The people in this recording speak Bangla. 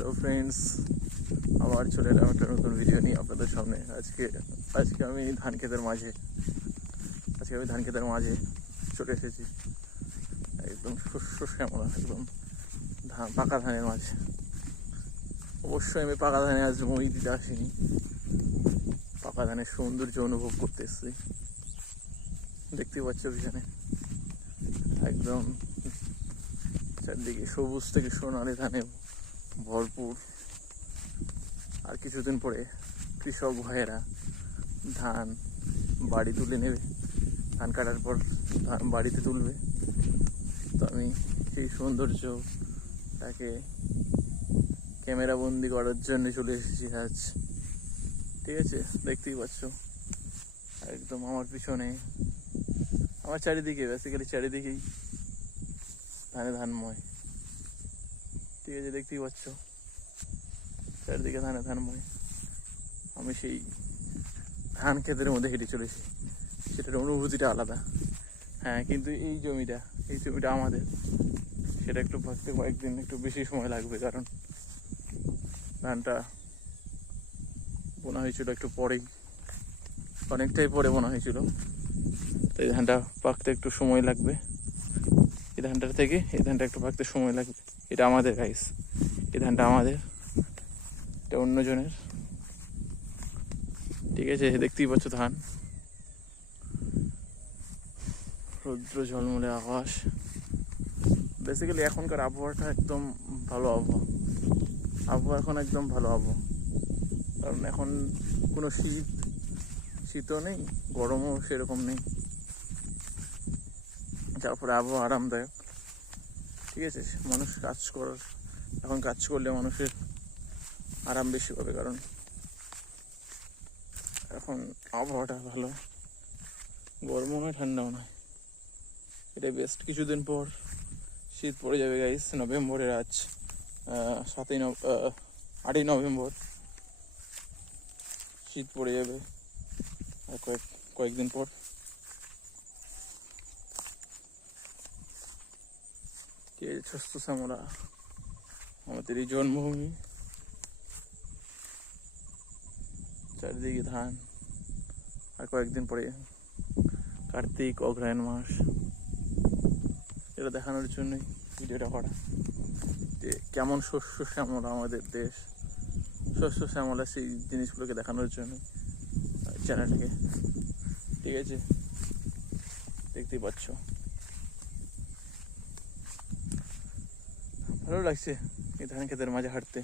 হ্যালো ফ্রেন্ডস, আবার চলে এলাম একটা নতুন ভিডিও নিয়ে আপনাদের সামনে। আজকে আমি ধান ক্ষেতের মাঝে চলে এসেছি। একদম শস্য শ্যামলা, একদম পাকা ধানের মাঝে। অবশ্যই আমি পাকা ধানে আজ মই দিতে আসিনি, পাকা ধানের সৌন্দর্য অনুভব করতে এসেছি। দেখতেই পাচ্ছ পিছনে একদম চারদিকে সবুজ থেকে সোনালি ধানে ভরপুর। আর কিছুদিন পরে কৃষক ভাইয়েরা ধান বাড়ি তুলে নেবে, ধান কাটার পর ধান বাড়িতে তুলবে। তো আমি সেই সৌন্দর্যটাকে ক্যামেরা বন্দি করার জন্য চলে এসেছি আজ। ঠিক আছে, দেখতেই পাচ্ছ একদম আমার পিছনে, আমার চারিদিকে, বেসিক্যালি চারিদিকেই ধানময়। ঠিক আছে, দেখতেই পাচ্ছ চারিদিকে ধানময়। আমি সেই ধান ক্ষেতের মধ্যে হেঁটে চলেছি, সেটার অনুভূতিটা আলাদা। হ্যাঁ, কিন্তু এই জমিটা আমাদের, সেটা একটু ভাবতে কয়েকদিন একটু বেশি সময় লাগবে, কারণ ধানটা বোনা হয়েছিল একটু পরেই, অনেকটাই পরে বোনা হয়েছিল। তাই ধানটা পাকতে একটু সময় লাগবে। এই ধানটা একটু পাকতে সময় লাগবে। এটা আমাদের গাইস, এই ধানটা আমাদের, এটা অন্যজনের। ঠিক আছে, দেখতেই পাচ্ছ ধান, রৌদ্র ঝলমলে আকাশ। বেসিক্যালি এখনকার আবহাওয়াটা একদম ভালো আবহাওয়া এখন একদম ভালো আবহাওয়া, কারণ এখন কোনো শীতও নেই, গরমও সেরকম নেই, যার ফলে আবহাওয়া আরামদায়ক। ঠিক আছে, মানুষ এখন কাজ করলে মানুষের আরাম বেশি পাবে, কারণ এখন আবহাওয়াটা ভালো, গরমও নয় ঠান্ডাও নয়, এটা বেস্ট। কিছুদিন পর শীত পড়ে যাবে গাইস। নভেম্বরের আজ 8ই নভেম্বর, শীত পড়ে যাবে আর কয়েকদিন পর। ঠিক আছে, শস্য শ্যামলা আমাদের এই জন্মভূমি, চারিদিকে ধান। আর কয়েকদিন পরে কার্তিক অগ্রহায়ণ মাস, এটা দেখানোর জন্যই ভিডিওটা করা, যে কেমন শস্য শ্যামলা আমাদের দেশ। শস্য শ্যামলা সেই জিনিসগুলোকে দেখানোর জন্য চ্যানেলটাকে। ঠিক আছে, দেখতেই পাচ্ছ ভালো লাগছে এই ধান ক্ষেতের মাঝে হাঁটতে।